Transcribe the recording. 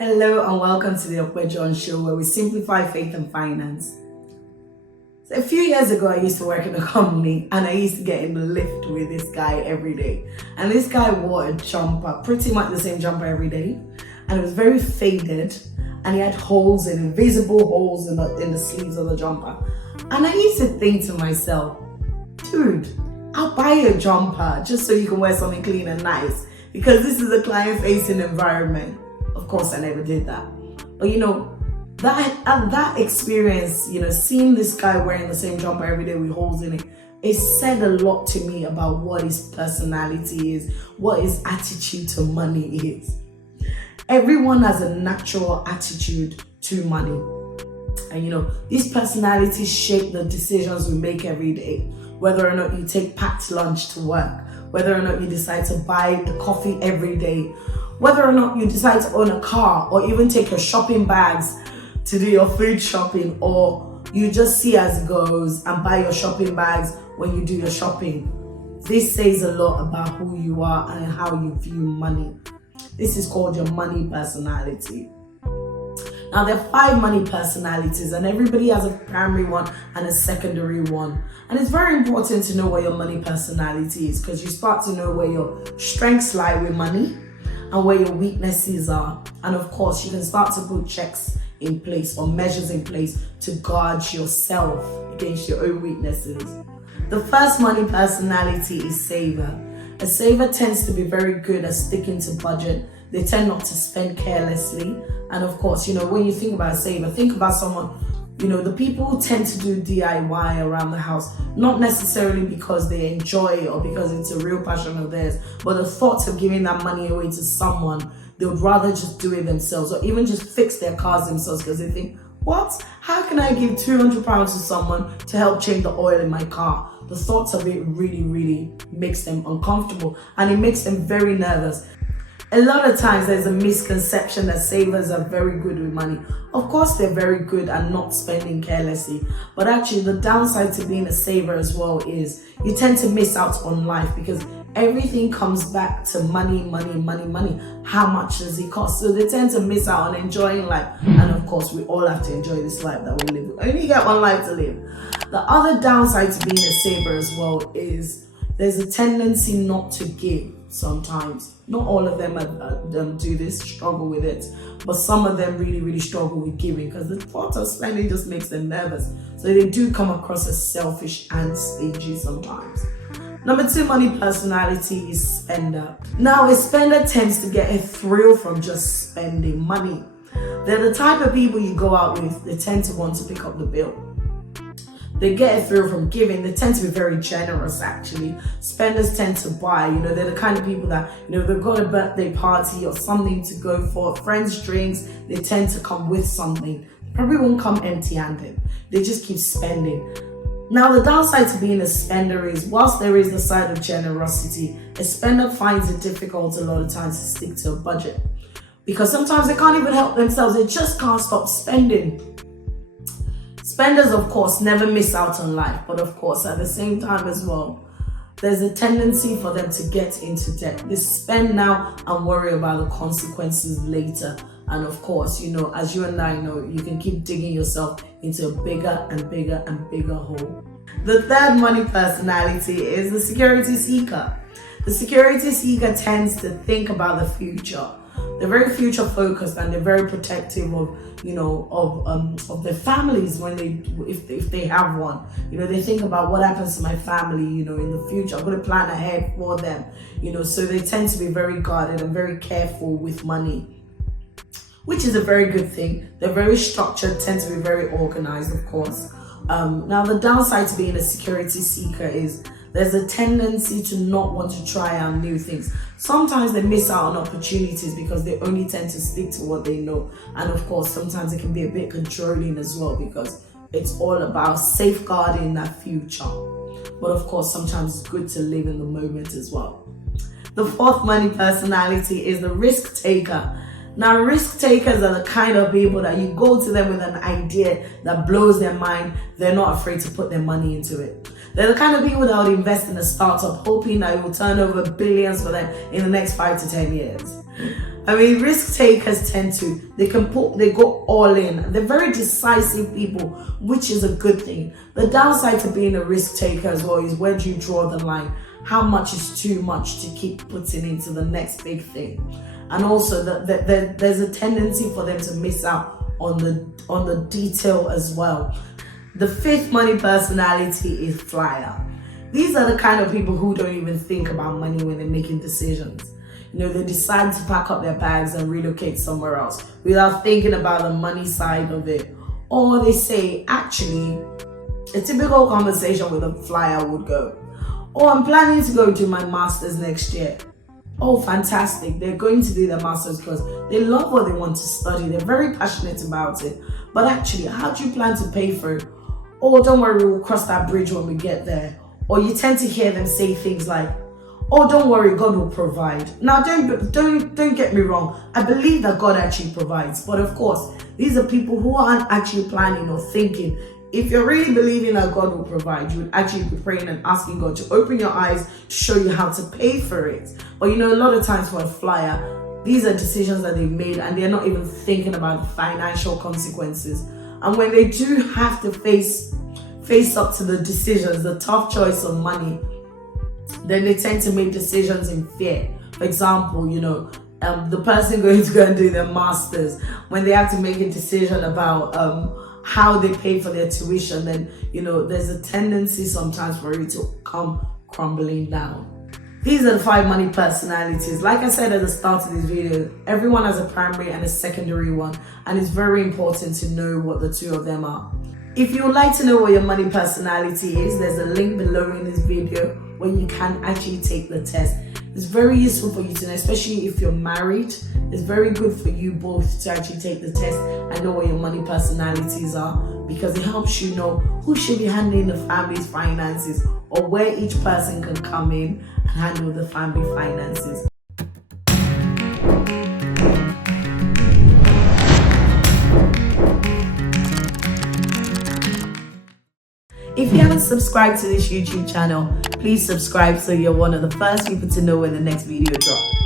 Hello and welcome to the Okwe John Show, where we simplify faith and finance. So a few years ago, I used to work in a company and I used to get in the lift with this guy every day. And this guy wore a jumper, pretty much the same jumper every day. And it was very faded and he had holes invisible holes in the sleeves of the jumper. And I used to think to myself, dude, I'll buy you a jumper just so you can wear something clean and nice, because this is a client-facing environment. Of course, I never did that. But that experience, seeing this guy wearing the same jumper every day with holes in it, it said a lot to me about what his personality is, what his attitude to money is. Everyone has a natural attitude to money. And these personalities shape the decisions we make every day. Whether or not you take packed lunch to work, whether or not you decide to buy the coffee every day, whether or not you decide to own a car or even take your shopping bags to do your food shopping, or you just see as it goes and buy your shopping bags when you do your shopping. This says a lot about who you are and how you view money. This is called your money personality. Now, there are 5 money personalities and everybody has a primary one and a secondary one. And it's very important to know what your money personality is, because you start to know where your strengths lie with money and where your weaknesses are. And of course, you can start to put checks in place or measures in place to guard yourself against your own weaknesses. The first money personality is saver. A saver tends to be very good at sticking to budget. They tend not to spend carelessly. And of course, when you think about a saver, think about someone, the people who tend to do DIY around the house, not necessarily because they enjoy it or because it's a real passion of theirs, but the thought of giving that money away to someone, they would rather just do it themselves or even just fix their cars themselves, because they think, what? How can I give £200 to someone to help change the oil in my car? The thoughts of it really, really makes them uncomfortable and it makes them very nervous. A lot of times there's a misconception that savers are very good with money. Of course, they're very good at not spending carelessly. But actually, the downside to being a saver as well is you tend to miss out on life, because everything comes back to money, money, money, money. How much does it cost? So they tend to miss out on enjoying life. And of course, we all have to enjoy this life that we live. We only get one life to live. The other downside to being a saver as well is there's a tendency not to give sometimes. Not all of them do this, struggle with it, but some of them really, really struggle with giving, because the thought of spending just makes them nervous. So they do come across as selfish and stingy sometimes. Number 2 money personality is spender. Now, a spender tends to get a thrill from just spending money. They're the type of people you go out with, they tend to want to pick up the bill. They get a thrill from giving. They tend to be very generous, actually. Spenders tend to buy. They're the kind of people that, if they've got a birthday party or something to go for, friends' drinks, they tend to come with something. They probably won't come empty-handed. They just keep spending. Now, the downside to being a spender is, whilst there is the side of generosity, a spender finds it difficult a lot of times to stick to a budget, because sometimes they can't even help themselves. They just can't stop spending. Spenders, of course, never miss out on life, but of course, at the same time as well, there's a tendency for them to get into debt. They spend now and worry about the consequences later. And of course, as you and I know, you can keep digging yourself into a bigger and bigger and bigger hole. The third money personality is the security seeker. The security seeker tends to think about the future. They're very future focused and they're very protective of their families if they have one. They think about what happens to my family, in the future. I'm going to plan ahead for them, so they tend to be very guarded and very careful with money, which is a very good thing. They're very structured, tend to be very organized, of course. Now, the downside to being a security seeker is there's a tendency to not want to try out new things. Sometimes they miss out on opportunities because they only tend to stick to what they know. And of course, sometimes it can be a bit controlling as well, because it's all about safeguarding that future. But of course, sometimes it's good to live in the moment as well. The fourth money personality is the risk taker. Now, risk takers are the kind of people that you go to them with an idea that blows their mind. They're not afraid to put their money into it. They're the kind of people that would invest in a startup hoping that it will turn over billions for them in the next 5 to 10 years. I mean, risk takers they go all in. They're very decisive people, which is a good thing. The downside to being a risk taker as well is, where do you draw the line? How much is too much to keep putting into the next big thing? And also there's a tendency for them to miss out on the detail as well. The fifth money personality is flyer. These are the kind of people who don't even think about money when they're making decisions. You know, they decide to pack up their bags and relocate somewhere else without thinking about the money side of it. Or they say, actually, a typical conversation with a flyer would go, oh, I'm planning to go do my master's next year. Oh, fantastic. They're going to do their master's because they love what they want to study. They're very passionate about it. But actually, how do you plan to pay for it? Oh, don't worry, we'll cross that bridge when we get there. Or you tend to hear them say things like, oh, don't worry, God will provide. Now, don't get me wrong. I believe that God actually provides. But of course, these are people who aren't actually planning or thinking. If you're really believing that God will provide, you would actually be praying and asking God to open your eyes to show you how to pay for it. But you know, a lot of times for a flyer, these are decisions that they've made and they're not even thinking about the financial consequences. And when they do have to face up to the decisions, the tough choice of money, then they tend to make decisions in fear. For example, you know, the person going to go and do their masters, when they have to make a decision about how they pay for their tuition, then, you know, there's a tendency sometimes for it to come crumbling down. These are the 5 money personalities. Like I said at the start of this video, everyone has a primary and a secondary one, and it's very important to know what the 2 of them are. If you would like to know what your money personality is, there's a link below in this video where you can actually take the test. It's very useful for you to know, especially if you're married. It's very good for you both to actually take the test and know what your money personalities are, because it helps you know who should be handling the family's finances or where each person can come in and handle the family finances. If you haven't subscribed to this YouTube channel, please subscribe so you're one of the first people to know when the next video drops.